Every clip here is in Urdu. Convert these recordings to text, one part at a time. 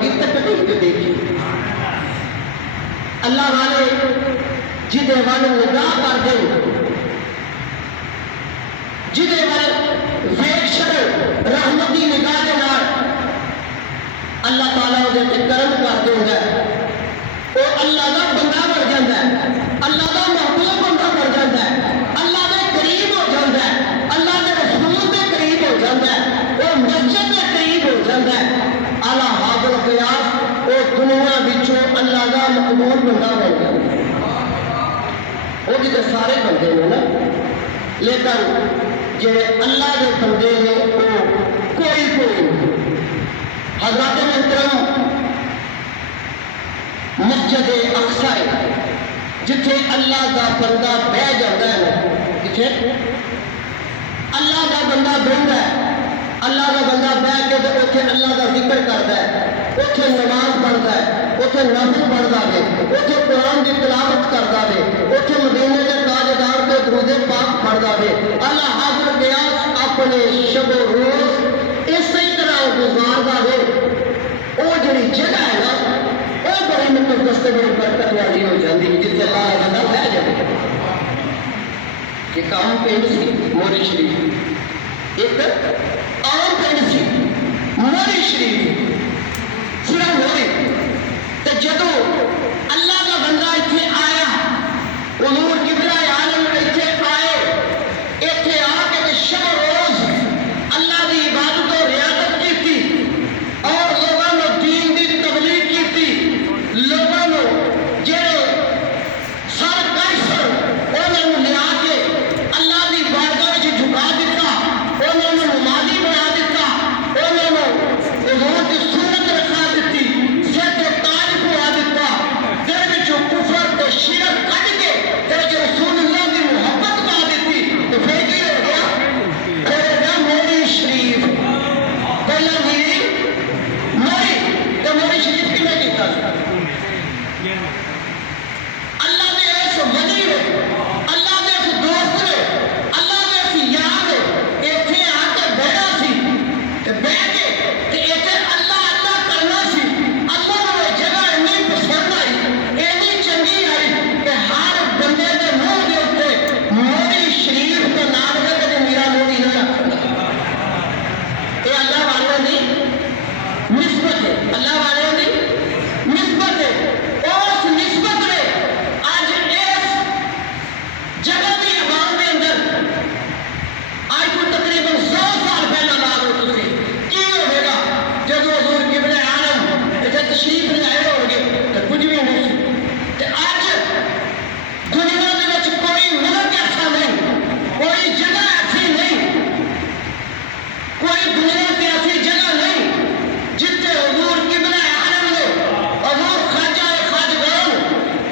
کی تکلیف دیکھی اللہ والے جدے والے نگاہ کر دیں جدے والے ویشر رحمتی نگاہ کے نال اللہ تعالیٰ وہ کرم کر دیں گا وہ اللہ کا بندہ بن جاتا ہے اللہ کا محبوب بندہ بن جاتا ہے اللہ کے قریب ہو جاتا ہے اللہ کے رسول کے قریب ہو جاتا ہے وہ مسجد کے قریب ہو جاتا ہے اعلیٰ حاضر قیاس وہ دنیا بچوں اللہ کا مقبول بندہ بن جاتا ہے وہ کتنے سارے بندے ہیں نا لیکن جڑے اللہ کے بندے نے وہ کوئی نہیں حضرات محترم مسجد اقصی جتھے اللہ کا بندہ بہ جاتا ہے کتنے اللہ کا بندہ بہتا ہے اللہ کا بندہ بہ کے تو اتنے اللہ کا ذکر کرتا ہے اتنے نماز پڑھتا ہے اتنے نفل پڑھتا ہے اتنے قرآن کی تلاوت کرتا ہے اتنے مدینے کے تاجدار کے درود پاک پڑھتا ہے اللہ حاضر قیاس اپنے شب و روز اسی طرح گزارتا ہے وہ جڑی جگہ ہے نا وہ بڑی مقدس سے بڑی برکت والی ہو جاتی ہے جتنے اللہ کا بندہ بہ جائے کہ کام پنڈ سی موری شریف ایک عام پنڈ سی موری شریف صرف موری تو جدو اللہ کا بندہ اتنے آیا حضور قبلہ عالم اتنے آئے اتنے آ کے شب روز اللہ کی عبادت و ریاضت کی تھی اور لوگوں نے دین کی تبلیغ کی تھی لوگوں نے جڑے سر کیسر انہوں نے لیا کے اللہ کی بارگاہ وچ جھکا دیتا انہوں نے نمازی بنا دیتا انہوں نے حضور کی سنت رکھا دیتی سر تے تاج پوا دیتا دل وچوں کفر تے شرک کڈ کے تے رسول اللہ کی محبت پا دیتی تو پھر کی ہو گیا پھر ہو گیا موری شریف پہلا جی موری تو موری شریف کی میں کیتا اللہ نے اس ولی ہے اللہ نے اس دوست ہے اللہ نے اس یار ہے ایتھے آ کے بیٹھا سی تے بیٹھ کے تے ایتھے اللہ اللہ کرنا سی اللہ کو یہ جگہ اتنی پسند آئی اتنی چنگی آئی کہ ہر بندے کے منہ کے اوپر موری شریف کا نام لے کے میرا موری نہ رکھنا یہ اللہ والوں کی نسبت ہے اللہ والوں کی نسبت ہے اس نسبت میں آج اس جگہ کی عوام کے اندر آج کو تقریباً 100 سال پہلا بات ہو تھی کی ہوئے گا جب حضور قبلہ عالم اتنے تشریف لائے ہو گے تو کچھ بھی نہیں تو آج دنیا میں کوئی ملک ایسا نہیں کوئی جگہ ایسی نہیں کوئی دنیا کی ایسی جگہ نہیں جتنے حضور قبلہ عالم نے حضور خواجہ خواجگان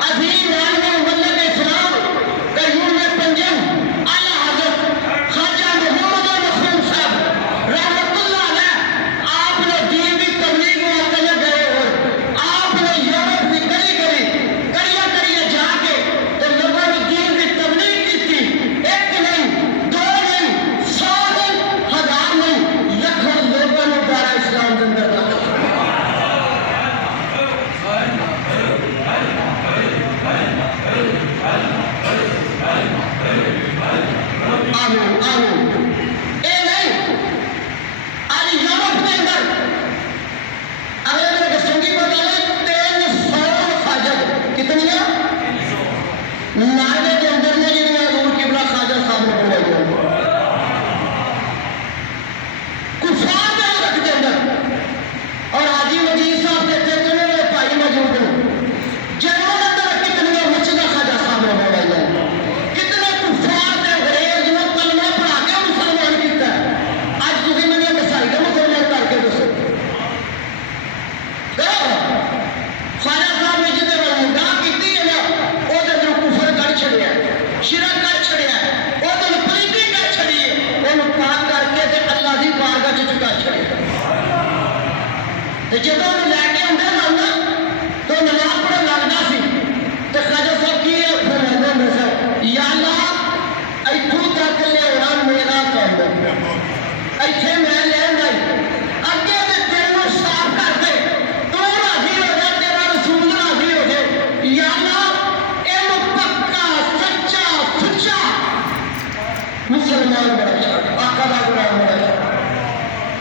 عظیم عالم ملت اسلام قیوم پنجم اعلیٰ حضرت خواجہ محمد مخدوم صاحب رحمت اللہ علیہ آپ نے دین کی تبلیغ واسطے نہ گئے ہوئے آپ نے یورپ کی گلی گلی کڑیاں جا کے تو لوگوں نے دین کی تبلیغ کی تھی ایک نہیں دو نہیں 100 نہیں 1000 نہیں لاکھوں لوگوں نے دارا اسلام کے اندر داخل آمین آمین اے نہیں آج یورپ کے اندر اگر میرے سنگی کو ڈالے 300 مساجد کتنی ہیں ناروے کے اندر میں جنہیں حضور قبلہ خواجہ صاحب نے بنائی ہیں کفار کے ملک کے اندر اور حاجی مجید صاحب کے کتنے بھائی موجود ہیں جنہوں نے اندر کتنی مسجد خواجہ صاحب نے بنائی ہیں کتنے کفار تے انگریز نے کلمہ پڑھا کے مسلمان کیتا ہے آج تسی مجھے مسائی کا مسلمان کر کے دسو خواجہ صاحب نے جدے وال نگاہ کیتی ہے نا وہ تے اندر کفر کر چھڑیا شرک کر چھڑیا وہ تے پلیتی کر چھڑی ہے وہ پاک کر کے تے اللہ دی بارگاہ وچ چکا چھڑیا تے جدوں لے کے اندر آنا تو نماز پڑھن لگدا سی تے خواجہ صاحب کی فرماندے نے سر یا اللہ ایتھوں تک لے آنا میرا کام ایتھے میں لے نہیں اگے تے دل نوں صاف کر دے تو مسلمان بڑا چاہتا آقا دا غلام بڑا چاہتا